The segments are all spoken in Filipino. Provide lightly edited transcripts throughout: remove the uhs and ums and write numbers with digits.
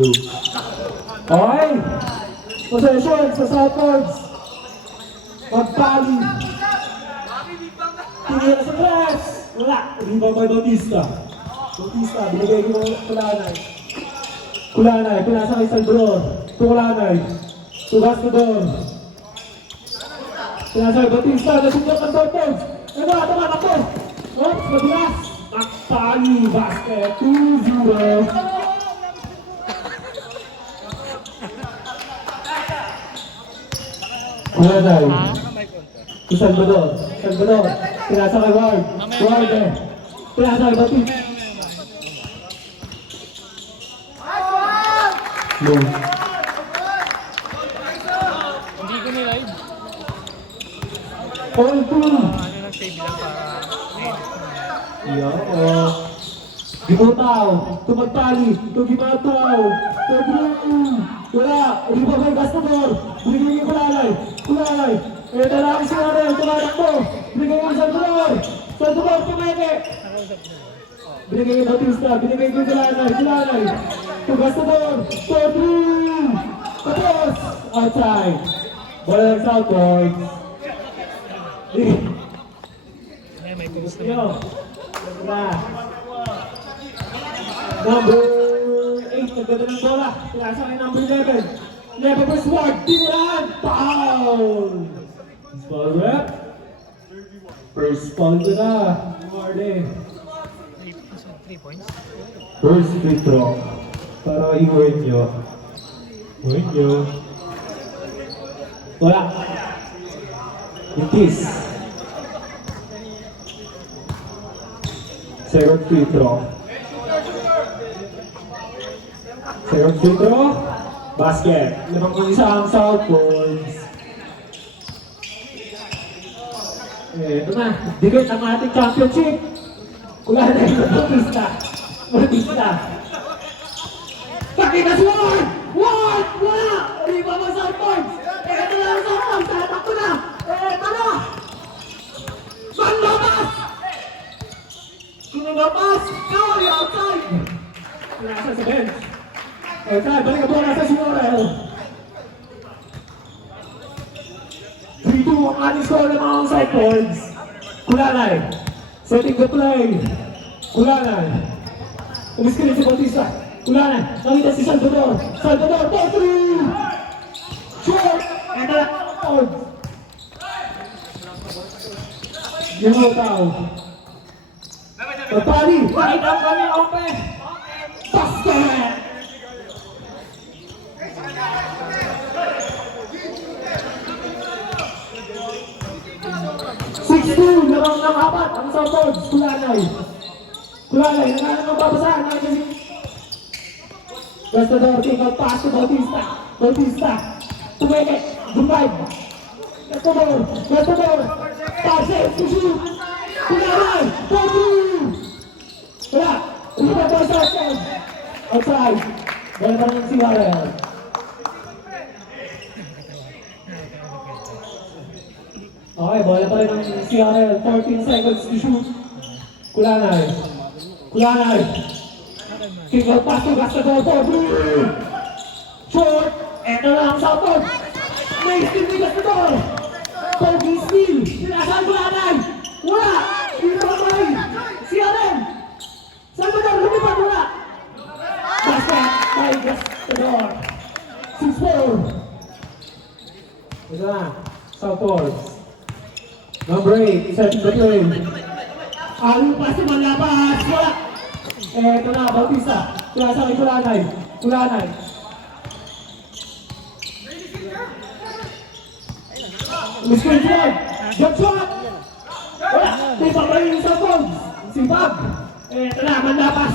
Okay. Possession sa Southwards. Magpali. Tingin na sa press. Wala. Rebound by Bautista. Bautista, binigay ko ng Kulanay. Kulanay, pinasa kay Salvador. Kulanay. Gastador. Pinasa kay Bautista. Nasunod ng Southwards. Tama ko. Oops, madulas. Magpali. Basket. 2-0. Kulanay. Si Salvador. Pinasa kay Ward. Ward eh. Pinasa kay Bautista. Low. Hindi ko nilive. All two. Nag-save lang para Gimutaw. Tumagpali. Gimataw. Wala. Rebound by Gastador. Binigay niya Kulanay. Dalaki si Arel. Tumarak mo. Binigay niya Salvador. Pumeke. Binigay niya Bautista. Binigay niya Kulanay. Gastador. Tapos. Outside. Bola ng Southwards. may post Gusto nyo? na. Number 8, nagdala ng bola. Pinasa kay number 11. Never Ward, tinilaan! Foul! Foul rep. First foul ko na. Ward eh. 3 points. First free throw. Para i-win nyo. Win nyo. Wala. Itis. Second free throw. Second free throw. Basket. Lamang kong isa ang Southwards. Ito na. Dikit ang ating championship. Kulanay na Bautista. Pakita si Ward! Wala! Riba mo Southwards! Ito na ang Southwards! Tatak ko na! Ito na! Manlabas! Kinilabas! Kawali outside! Nasa sa bench. Outside, balik ang bola sa Simorel. 3-2 ang ating score ng mga Southwards. Kulanay. Setting the play. Kulanay. Umiskirin si Bautista. Kulanay. Nakita si Salvador. 4-3! Short! And the out. Gimutaw. Pagpali. Nakita ang kanyang open. Basket! Lamang ng apat ang Southwards. Kulanay. Nangalang ang babasahan. Nakita si Gastador. Take out pass to Bautista. Tumeke. Dumay. Gastador. Passes to shoot. Kulanay. Wala. Ulipat ang Southwards. Outside. Dahil pa ng si Harel. Okay, bola pa rin ng CRL. 14 seconds to shoot. Kulanay. Kick out pass to Gastador. Short. Eto lang ang Southwards. May steal ni Gastador. Pogi steal. Sinasaan Kulanay. Wala. Pinamay. CRL. Salvador, lumipat wala. Basket by Gastador. 6-4. Ito na. Southwards. Number 8, setting the play. Ayaw pa si Manlapas. Wala. Eto na, Bautista. Pinasa kay Kulanay. Miskin Ford. Jump shot. Wala. May papayin yung Southwards. Si Bob. Eto na, Manlapas.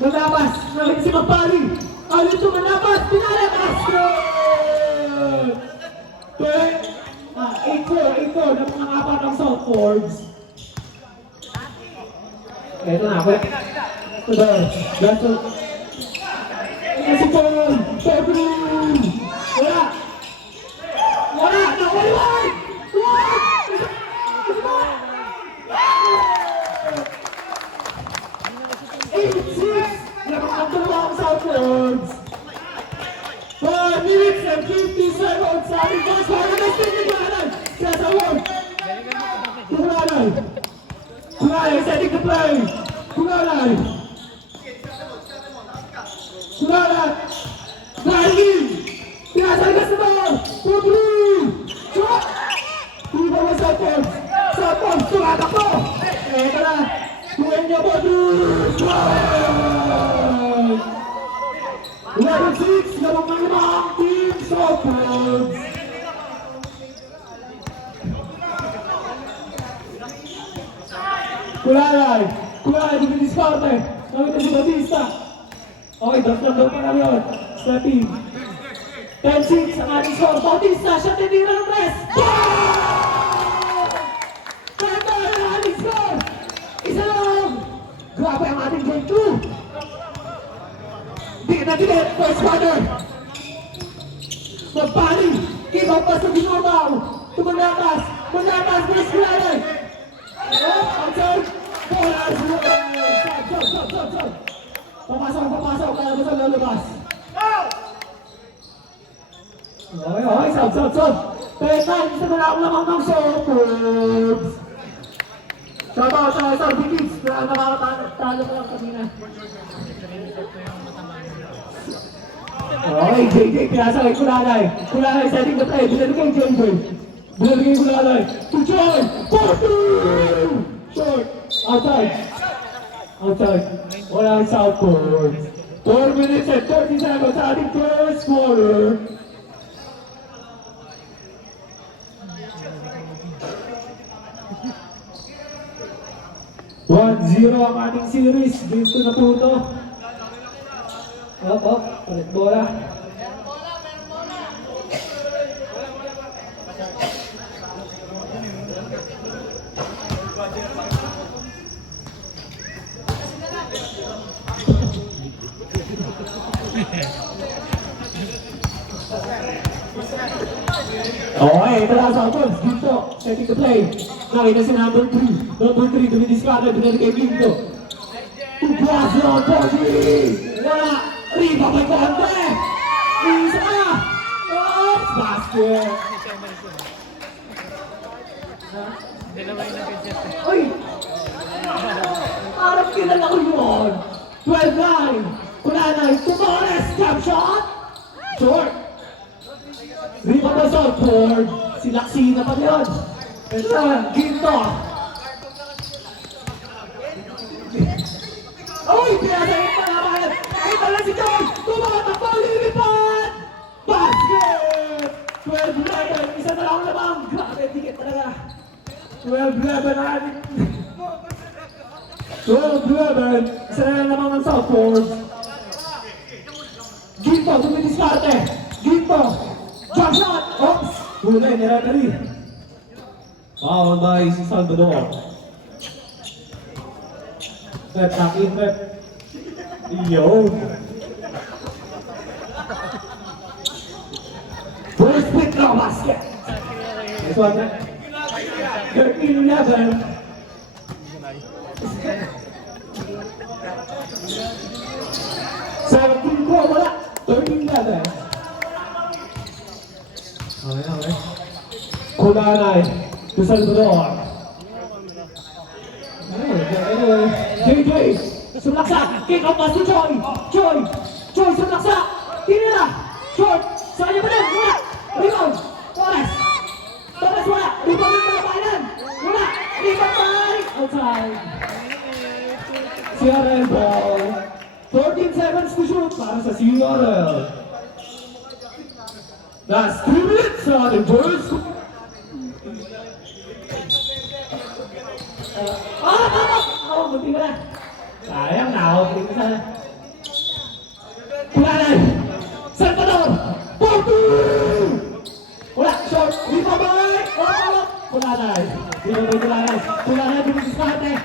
Nakita si Magpali. Ayaw to Manlapas. Pinala. Basket! 8-4 ng mga apat ng Southwards. Eto na, balik. Gasto. Si Paul. Wala! Nakawaliwan! 8-6! Lamang ang dalawa ang Southwards. 5 minutes and 50 seconds sa ating fast forward. Next thing ni Kulanay. Kaya sa award. Kulanay. Kulanay setting the play. Kulanay. Kulanay. Driving. Pinasaligas na ba? 2-3. Shot. Hindi ba mo Southport? Southport. Tumatakbo. Eto na. Tuwin niya po. 11-6, labang ng limang Team Southport. Kulanay, dumidiskarte. Nakita si Batista. Okay, daw pa na yun. Stepping. 10-6 ang ating score. Bautista, siya tinira ng press. Ganda ang ating score. Isa lang. Grabe ang ating game 2. Dikit na dikit. First quarter. Magpani. Keep up pa sa binobaw. Tumanakas. Manakas. First quarter. Outside. Bola. Stop. Papasok. Kaya mo sa lalabas. Okay, sab. Petan, isa na lang lamang ng Southport. Shout out sa Bigits, na nakakatalo ko lang kanina. Okay, JJ, pinasa kay Kulanay. Kulanay setting the play, binali kay JJ. Binali kay Kulanay. To Joy! 4-2! Short! Outside. Wala ang Southport. 4 minutes and 30 seconds sa ating first quarter. 1-0 ang ating series. Dito na po ito. Palit bola. Okay, ito lang sa Alphonse. Dito, setting the play. Nakita si number 3. Number 3, dumidiskada. Binali kay Ginto. Tuplas ng Pogi! Wala! Riba may konti! Isa ka! Oops! Basket! Dalawa yung nag-adjust eh. Uy! Parang kilala ko yun! 12-9! Kulanay! Tumores! Jump shot! Short! Riba na Southport! Si Laksina pa yun! Ito, Ginto! Uy! Pinasa yung palaman! Ito na si Joy! Tumatakbo! Lilipat! Basket! 12-11! Isa na lang lamang! Grabe, dikit talaga! 12-11 na ating... 12-11! Isa na lang lamang ang Southport! Ginto! Dumidiskarte! Ginto! Jump shot! Oops! Huli, niratali! Foul by si Salvador. Pep, takin, Pep. Yo. First pick now, basket. This one, 13-11. Ko, wala. 13-11. Okay. Kulanay. To Salvador. Anyway, JJ, sumlaksa, kick out pass to Joy, sumlaksa, tinira, short, sa kanya pa rin, wala, rebound, Torres, wala, rebound yung malabanan, wala, rebound by, outside, CRL ball, 14 seconds to shoot para sa CRL. That's 2 minutes sa ating first. Buti ka na. Sayang na ako. Buti ka sana. Kulanay. Salvador. 4-2. Wala. Short. Rebound by. Kulanay. Kulanay. Kulanay. Dumidiskarte.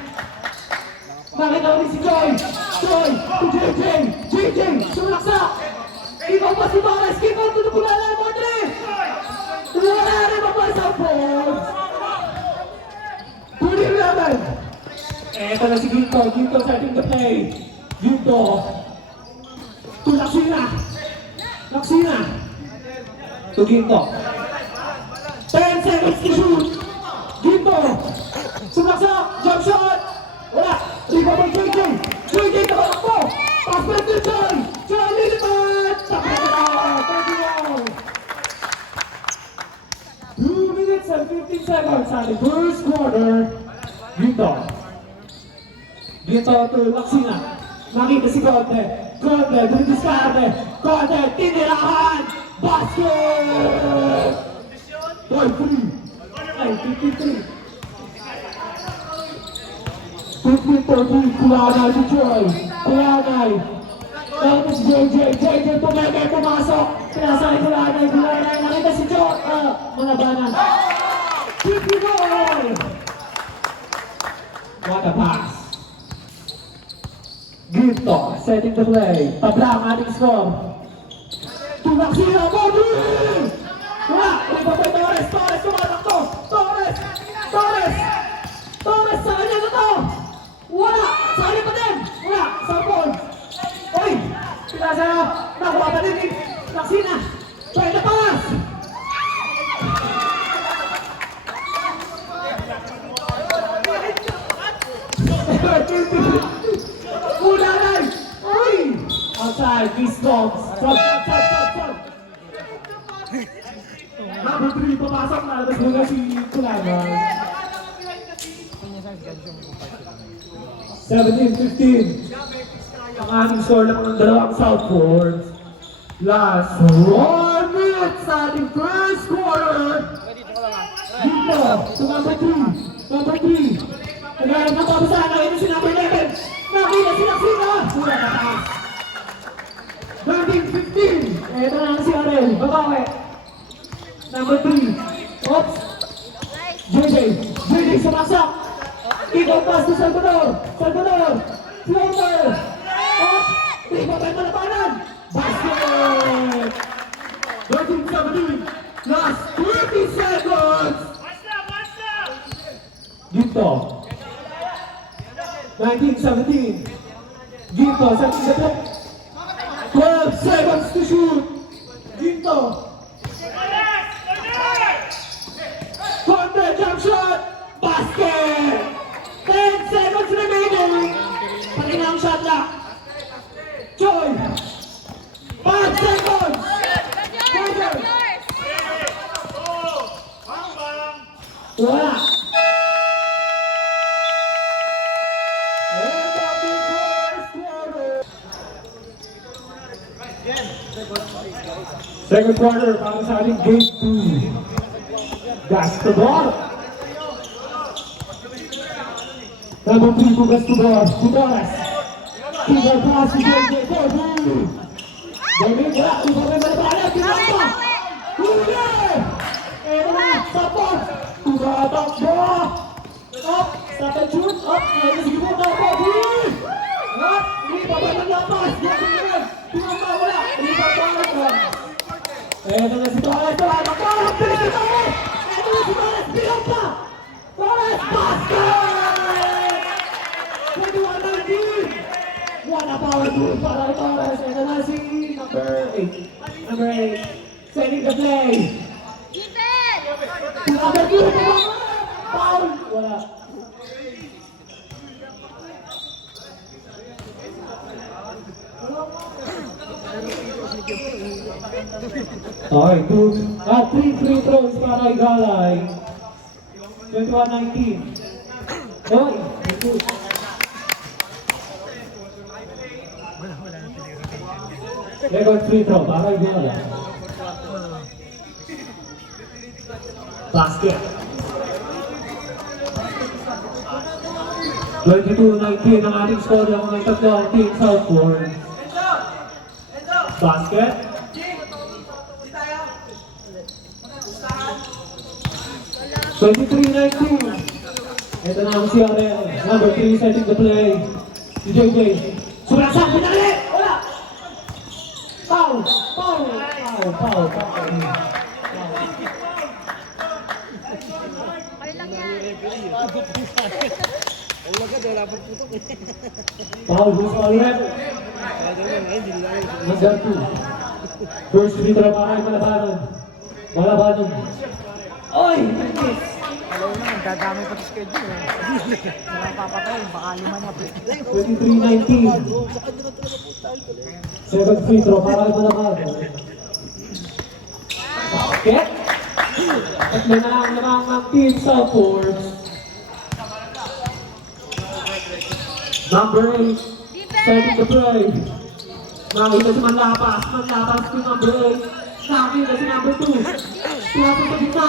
Nakita ko si Joy. Joy. To JJ. JJ. Sumulaksa. Ikaw pa si Torres. Keep on to the Kulanay. Madre. Kulanay. Rebound by Southport. 2-11. Eto na si Ginto setting the play. Ginto. Tulak sila. Laksina. To Ginto. 10 seconds to shoot. Ginto. Sumaksak. Jump shot. Wala. Rebound by JJ. JJ nakatakbo. Pass back to Joy. Joy lilipat. Tapos na. 2 minutes and 15 seconds on the first quarter. Ginto. Ginto to Laksina. Nakita si Conte. Conte, dumidiskarte. Conte, tinirahan. Basket! Boy, 3. Ay, 53. 15-13. Kulanay si Joy. Kulanay. Tapos JJ. JJ tumeke, pumasok. Pinasakay Kulanay. Kulanay. Nakita si Joy. Manabanan. 54. What a pass. Ginto, setting the play. Tabla ang ating score. Tumaksina, Bobby! Wala! Ito po Torres! Torres, tumatakbo! Torres! Torres! Torres, sa kanya na to! Wala! Sa kanya pa din! Wala! Sa ball! Oy! Pinasa na! Nakuha pa din ni Tumaksina! Try the pass! Kulanay! Uy! Outside, these dogs. Stop. Number 3, papasok na. Tapos muna si Kulanay. 17-15. Ang ating score lang ng dalawang Southport. Last 1 minute sa ating first quarter. Dito, to number 3. Number 3. Nagayang na pabasahan na ito si number 11. Nakita si Laksina. Pura taas. 13-15. Ito na si Arel. Babawi. Number 3. Oops. JJ. JJ sumasak. Ikaw pass to Salvador. Salvador. Floater. Oops. Ikaw tayo malabanan. Basket. 13-17. Last 30 seconds. Ginto. 19-17. Ginto, setting the play. 12 seconds to shoot. Ginto. Conte, jump shot. Basket. 10 seconds remaining. Palinang shot lang. Joy. 5 seconds. Roger. Wala. Second quarter para sa ating game 2. Gas to ball. Number 3 bugas to ball. Tubaras. Tubar pass to JJ. Bobby. Bobby, wala. Tubar na malabanan. Pinapa. Huli! Eto na. Support. Tumatakbo. Up. Stop and shoot. Up. Ito si Gibo. Bobby. Up. Hindi pa ba naglapas? Pinapa. Wala. Hindi pa ba naglapas? Eto na si Torres, tumatakbo! Bilis si Torres! Eto na si Torres, bilang pa! Torres, basket! 21-19! What a power move para kay Torres! Eto na si number 8. Number 8. Setting the play. Number 2, foul! Wala. Okay, 3 free throws para kay Galay. 21-19. Oy, good. Second free throw para kay Galay. Basket. 22-19 ang ating score ng mga tatlong team Southport. Basket. 23-19. Ito na ang si Arel. Number 3 setting the play. Si JJ. Sumasak! Pinali! Wala! Foul! Foul! Foul! Foul! Foul! Foul! Who's all red? Number 2. First free throw para kay Malabanon. Malabanon. Oy! Miss! Alam mo naman, dadami pa sa schedule eh. Walang papatayin, baka 5 na pre. 23-19. Second free throw para kay Malabanon. Basket. At may nalang ang team Southfords. Number 8. Setting the play. Nakita si Manlapas. Manlapas si number 8. Nakita si number 2. Tuwapos sa gitna.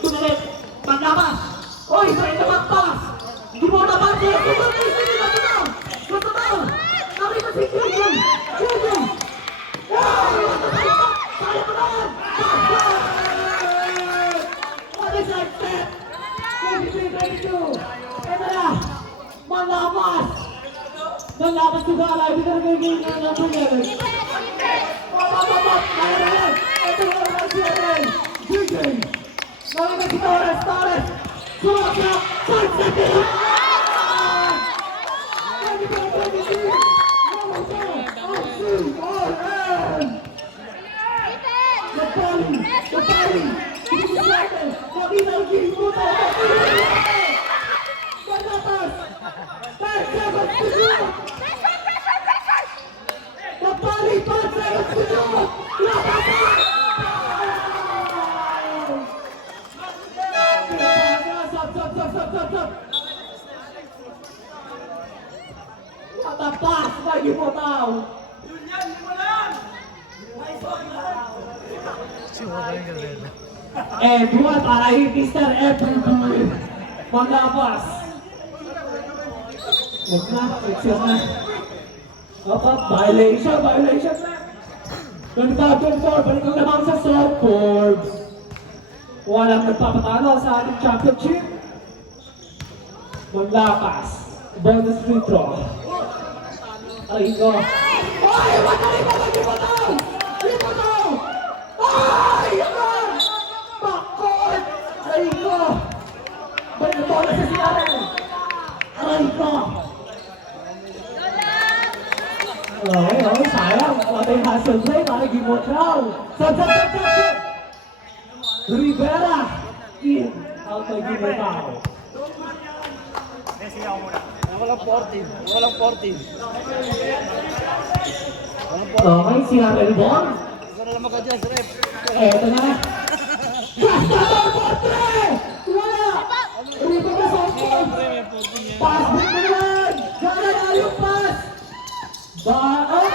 Tunalit. Manlapas. Oy, sa ito magpas. Hindi mo naman siya. Gusto mo. Nakita si Children. Kaya mo naman. What is that step? 23-22. Ito na. Manlapas. Manlapas si Galay. Hindi ka nagiging ng number 11. Ito na naman si Eren. JJ. Nakita si Torres. Sumakap. Side step in. 23-23. Napali! Nakita ang game mo na! Pagkatas! 10 seconds to shoot! Napali! 5 seconds to shoot! Stop! What a pass by Gimotao! And what para hit Mr. Everybody. Manlapas. Huwag na, section na. Up, violation na. 25-24, balik ang lamang sa Southfords. Walang nagpapatalo sa ating championship. Manlapas. Bonus free throw. Ay, go. Ay, matalik pa lang yung bataw! Ay, yan! Backcourt! Ay, go! Balik na bola sa Seattle! Ay, go! Okay, sayang. Wala yung hustle play para Gimotraw. Sab! Rivera! In. Out by Gimotraw. Messi ako muna. Walang 14. Okay, Seattle ball. Ikaw na lang mag-adjust, rep. Eto na. Wala! Rito na sa Southfords. Pass break na naman! Gana na yung pass! Baak!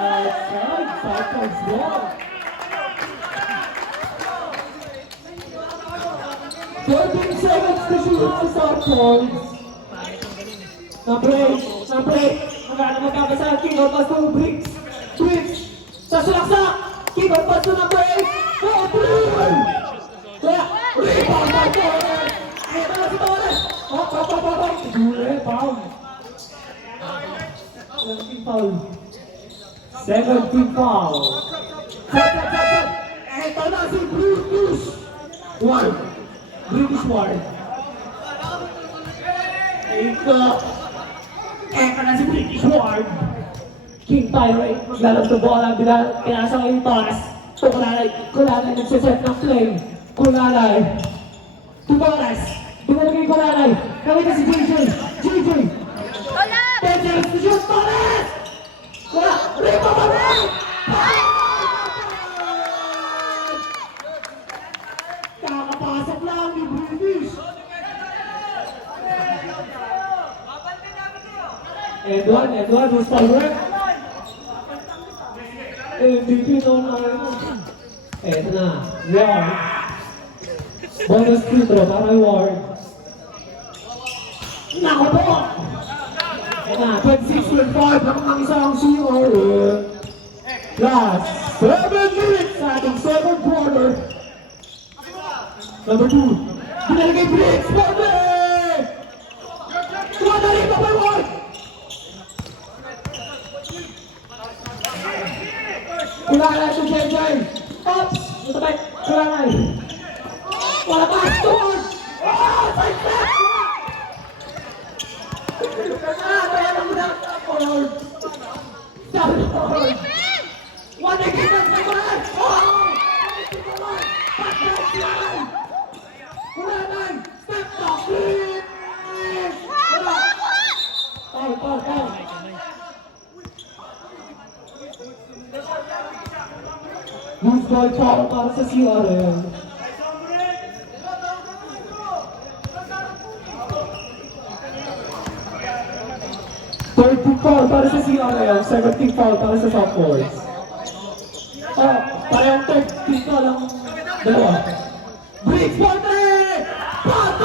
Outside, Southfords ball. 13 seconds to shoot sa Southfords. Number 8. Magkabasa. King out pass to Briggs. Sa sulaksak. King out pass to number 8. Kaya, rebound by Torres. Ito na si Torres. Dule, foul. 17 foul. Ito na si British Ward. Ito na si British Ward. King Pirate. Maglalab ng bola. Pinasa ko yung Torres. Kulalay nagsiset ng play. Kulalay. To Torres. Binalagay Kulalay. Nakita si JJ. 10 seconds to shoot. Torres! Wala. Rebound pa rin! Kakapasok lang ni British. Edward, who's forward? MVP na. Eto na. Ward. Bonus free throw para Ward. Nako po! Eto na, 26-5 lang ang isang CR. Last 7 minutes sa ating second quarter. Number 2. Binalagay Briggs. Pwede! Wala rin pa by Ward! Kulalay to JJ. Oops! Natabay. Kulalay. Wala pa. Stewart! Oh! Side step! Kaya lang muna. Forward. 7 Sabi ko, one defense, may kulaan! Oh! Kulaan! Step back, please! Wala! Foul. Loose ball foul para sa CRM. Third team foul para sa CRM, second team foul para sa sophomores. Oh, parang third team foul ang dalawa. Break for three! Pam!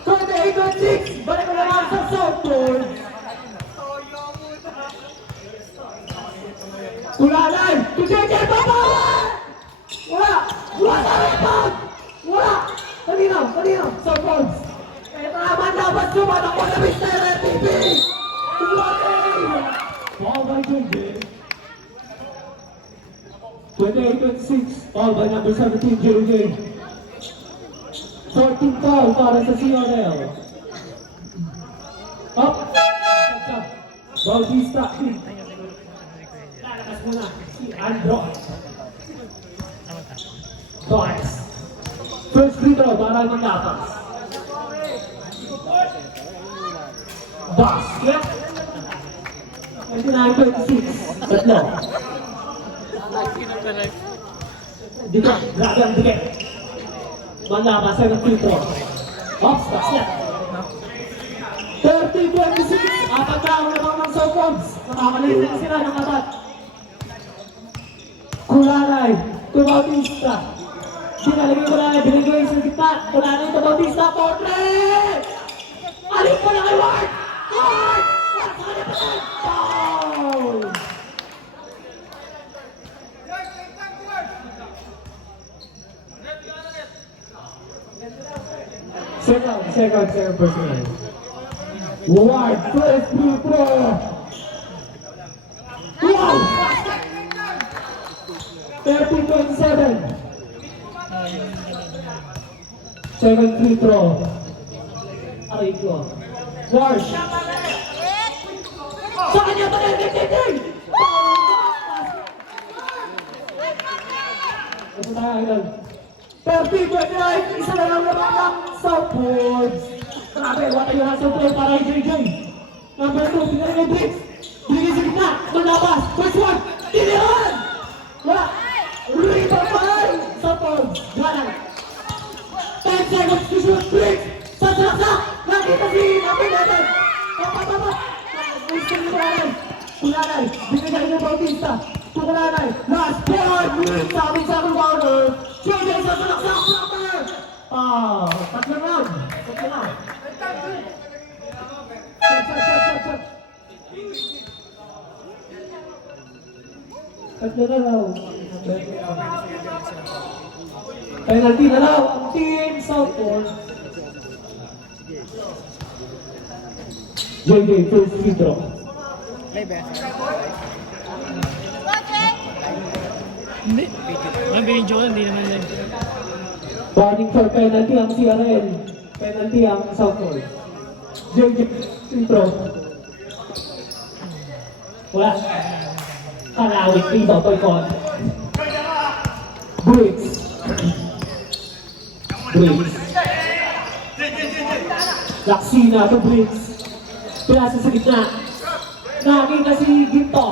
28-6, balik ko naman sa sophomores. Kulanay! JJ Babawa! Wala sa rebound! Wala! Kanina, sophomores. Ito naman dapat sumatakbo na Mr. RTV! Ball by JJ. 28-6, ball by number 17, JJ. 14 foul para sa CRL. Up! Bautista, lalakas muna si Andro. Torres. First free throw para maglapas. Basket. 29-26. Tatlo. Dito, grabe ang dikit. Manlapas, second free throw. Ops, basket. 30-26. Apat na ang naman ng Sophomores. Nakakalimutan sila ng atat. Kulanay to Bautista. Sinalagay Kulanay, binigay sa gitna. Kulanay to Bautista, portrait! Alip mo na kay Ward! Ward! Ward sa kanya pa! Foul! Second personal. Ward, first free throw! Wow! 30-27. Second free throw. Aray ko. Ward. Sa kanya ba na yung ito tayo, idol. 30-29. Isa na lang naman ng Southwoods. Grabe, wata yung nasa play para kay JJ. Number 2, pinari kay Briggs. Binigay sa gitna. Malabas. First one. Tinihan! Wala. Rebound by Southwoods. Galang. 10 seconds to shoot. Briggs. Sa salaksak. Nakita si Napin natin. Papa. Gusto ni Kulanay. Binigay ng Bautista. Kulanay. Last point. Sabi sa aking corner. JJ sa salaksak. Proper. Tatlong round. Shot. Tatlo na raw. Penalty na raw ang Team Southport. JJ, first free throw. Hindi. Ang video ko, hindi naman live. Warning for penalty ang CRL. Penalty ang Southport. JJ, free throw. Wala. Kalawit dito, boycott. Briggs. Laksina to Briggs. Pinasa sa gitna. Nakakita si Ginto.